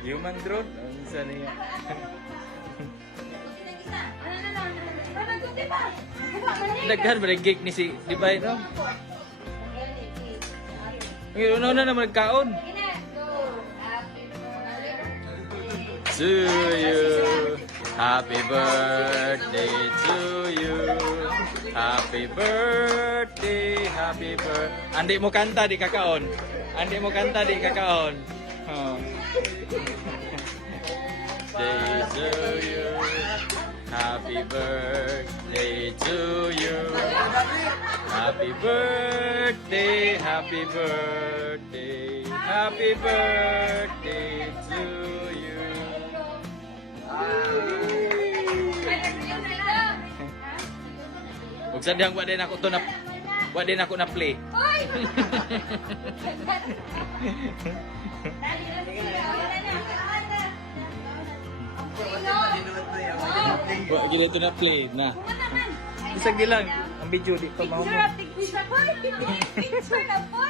Human drone? Ang isa niya. Daghan ba nag-gig ni si di ba ito? Ngayon na naman nagkaon. To you, happy birthday to you. Happy birthday, happy birthday. Andi mo kanta di kakaon. Andi mo kanta di kakaon. Oh. Day to you. Happy birthday to you. Happy birthday, happy birthday. Happy birthday to you. Ug sadyang wa din ako na play. Wa gila ito na play na. Isang gilang ang video di pa mao. Picture na po.